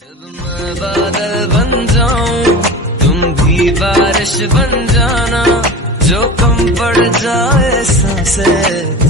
जब मैं बादल बन जाऊं तुम भी बारिश बन जाना, जो कम पड़ जाए सांसें